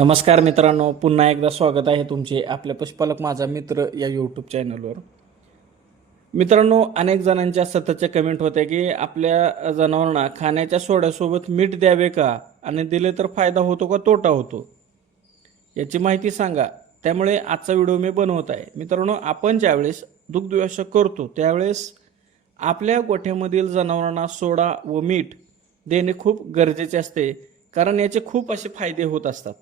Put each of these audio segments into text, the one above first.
नमस्कार मित्रांनो पुन्हा एकदा स्वागत आहे तुमचे आपल्या पशुपालक माझा मित्र या यूट्यूब चॅनलवर मित्रांनो अनेक जणांच्या सततच्या कमेंट होत्या की आपल्या जनावरांना खाण्याच्या सोड्यासोबत मीठ द्यावे का? आणि दिले तर फायदा होतो का तोटा होतो? याची माहिती सांगा. त्यामुळे आजचा व्हिडिओ मी बनवत आहे. मित्रांनो आपण ज्यावेळेस दुग्ध व्यवसाय करतो त्यावेळेस आपल्या गोठ्यामधील जनावरांना सोडा व मीठ देणे खूप गरजेचे असते. कारण याचे खूप असे फायदे होत असतात.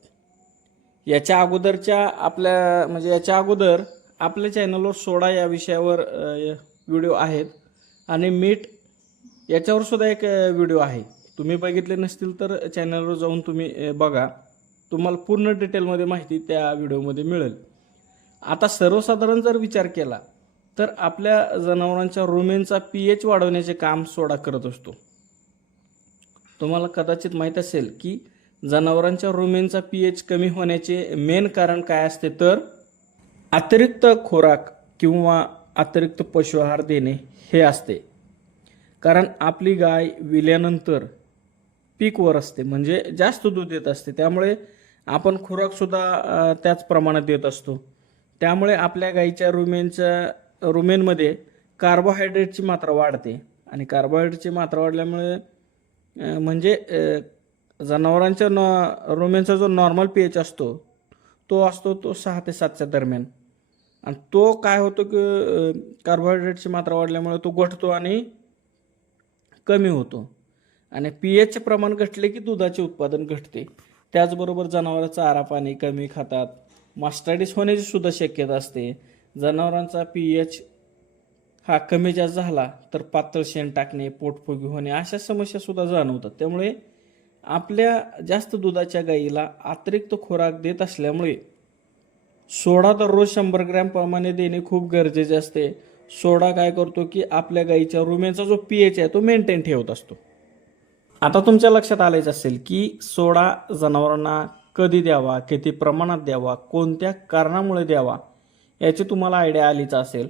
याच्या अगोदरच्या आपल्या म्हणजे याच्या अगोदर आपल्या चॅनलवर सोडा या विषयावर व्हिडिओ आहेत. आणि मीठ याच्यावर सुद्धा एक व्हिडिओ आहे. तुम्ही बघितले नसतील तर चॅनलवर जाऊन तुम्ही बघा. तुम्हाला पूर्ण डिटेलमध्ये माहिती त्या व्हिडिओमध्ये मिळेल. आता सर्वसाधारण जर विचार केला तर आपल्या जनावरांच्या रुमेनचा पी एच वाढवण्याचे काम सोडा करत असतो. तुम्हाला कदाचित माहीत असेल की जनावरांच्या रुमेनचा पी एच कमी होण्याचे मेन कारण काय असते तर अतिरिक्त खुराक किंवा अतिरिक्त पशुआहार देणे हे असते. कारण आपली गाय विल्यानंतर पीकवर असते म्हणजे जास्त दूध देत असते. त्यामुळे आपण खुराकसुद्धा त्याच प्रमाणात देत असतो. त्यामुळे आपल्या गाईच्या रुमेनच्या रुमेनमध्ये कार्बोहायड्रेटची मात्रा वाढते. आणि कार्बोहायड्रेटची मात्रा वाढल्यामुळे म्हणजे जनावरांच्या नॉ रोमेनचा जो नॉर्मल पी एच असतो तो असतो तो सहा ते सातच्या दरम्यान. आणि तो काय होतो की कार्बोहायड्रेटची मात्रा वाढल्यामुळे तो घटतो आणि कमी होतो. आणि पी एचचे प्रमाण घटले की दुधाचे उत्पादन घटते. त्याचबरोबर जनावरं चारा पाणी कमी खातात. मास्टायटिस होण्याची सुद्धा शक्यता असते. जनावरांचा पी एच हा कमी जास्त झाला तर पातळ शेण टाकणे पोटफुगी होणे अशा समस्यासुद्धा जाणवतात. त्यामुळे आपल्या जास्त दुधाच्या गाईला अतिरिक्त खुराक देत असल्यामुळे सोडा दररोज शंभर ग्रॅमप्रमाणे देणे खूप गरजेचे असते. सोडा काय करतो की आपल्या गाईच्या रुमेचा जो पी एच आहे तो मेंटेन ठेवत असतो. आता तुमच्या लक्षात आलेच असेल की सोडा जनावरांना कधी द्यावा किती प्रमाणात द्यावा कोणत्या कारणामुळे द्यावा याची तुम्हाला आयडिया आलीच असेल.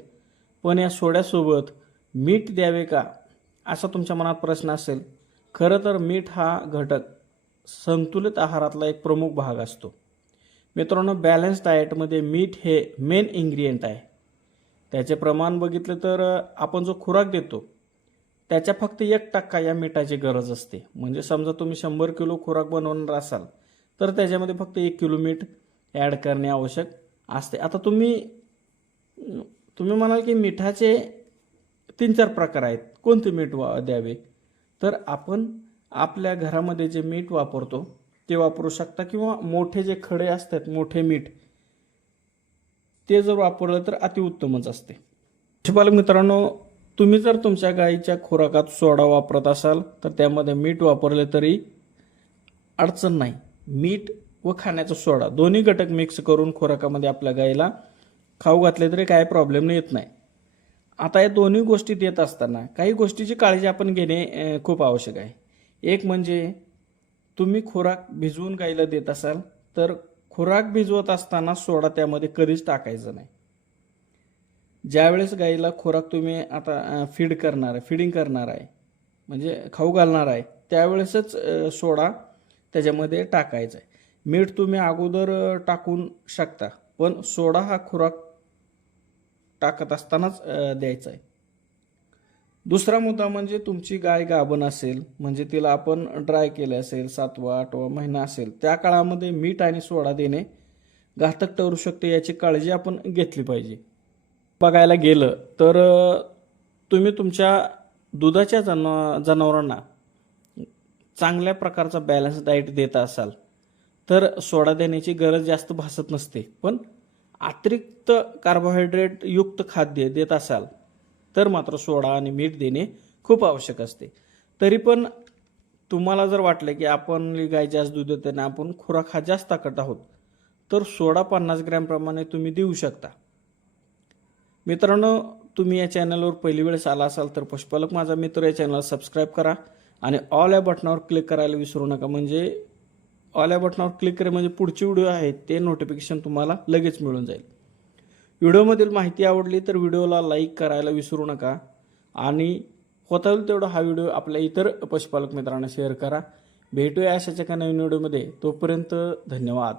पण या सोड्यासोबत मीठ द्यावे का असा तुमच्या मनात प्रश्न असेल. खरं तर मीठ हा घटक संतुलित आहारातला एक प्रमुख भाग असतो. मित्रांनो बॅलन्स डाएटमध्ये मीठ हे मेन इन्ग्रिडियंट आहे. त्याचे प्रमाण बघितलं तर आपण जो खुराक देतो त्याच्या फक्त एक टक्का या मिठाची गरज असते. म्हणजे समजा तुम्ही शंभर किलो खुराक बनवणार असाल तर त्याच्यामध्ये फक्त एक किलो मीठ ॲड करणे आवश्यक असते. आता तुम्ही तुम्ही म्हणाल की मिठाचे तीन चार प्रकार आहेत. कोणते मीठ वा द्यावे? तर आपण आपल्या घरामध्ये जे मीठ वापरतो ते वापरू शकता किंवा मोठे जे खडे असतात मोठे मीठ ते जर वापरलं तर अतिउत्तमच असते. पशुपालक मित्रांनो तुम्ही जर तुमच्या गाईच्या खुराकात सोडा वापरत असाल तर त्यामध्ये मीठ वापरले तरी अडचण नाही. मीठ व खाण्याचा सोडा दोन्ही घटक मिक्स करून खुराकामध्ये आपल्या गाईला खाऊ घातले तरी काय प्रॉब्लेम येत नाही. आता या दोन्ही गोष्टी देत असताना काही गोष्टीची काळजी आपण घेणे खूप आवश्यक आहे. एक म्हणजे तुम्ही खुराक भिजवून गाईला देत असाल तर खुराक भिजवत असताना सोडा त्यामध्ये कधीच टाकायचं नाही. ज्यावेळेस गाईला खुराक तुम्ही आता फीड करणार आहे फिडिंग करणार आहे म्हणजे खाऊ घालणार आहे त्यावेळेसच सोडा त्याच्यामध्ये टाकायचा आहे. मीठ तुम्ही अगोदर टाकून शकता पण सोडा हा खुराक टाकत असतानाच द्यायचं द्यायचा आहे दुसरा मुद्दा म्हणजे तुमची गाय गाभण असेल म्हणजे तिला आपण ड्राय केले असेल सातवा आठवा महिना असेल त्या काळामध्ये मीठ आणि सोडा देणे घातक ठरू शकते याची काळजी आपण घेतली पाहिजे. बघायला गेलं तर तुम्ही तुमच्या दुधाच्या जन जनावरांना चांगल्या प्रकारचा बॅलन्स डाएट देत असाल तर सोडा देण्याची गरज जास्त भासत नसते. पण अतिरिक्त कार्बोहायड्रेट युक्त खाद्य देत असाल तर मात्र सोडा आणि मीठ देणे खूप आवश्यक असते. तरी पण तुम्हाला जर वाटलं की आपण गाय जास्त दूध देते आणि आपण खुराक हा जास्त टाकत आहोत तर सोडा पन्नास ग्रॅमप्रमाणे तुम्ही देऊ शकता. मित्रांनो तुम्ही या चॅनलवर पहिली वेळेस आला असाल तर पशुपालक माझा मित्र या चॅनलला सबस्क्राईब करा आणि ऑल या बटनावर क्लिक करायला विसरू नका. म्हणजे ऑल्या बटनावर क्लिक करा. म्हणजे पुढचे व्हिडिओ आहेत ते नोटिफिकेशन तुम्हाला लगेच मिळून जाईल. व्हिडिओमधील माहिती आवडली तर व्हिडिओला लाईक करायला विसरू नका. आणि होता होईल तेवढा हा व्हिडिओ आपल्या इतर पशुपालक मित्रांना शेअर करा. भेटूया अशाच एका नवीन व्हिडिओमध्ये तोपर्यंत धन्यवाद.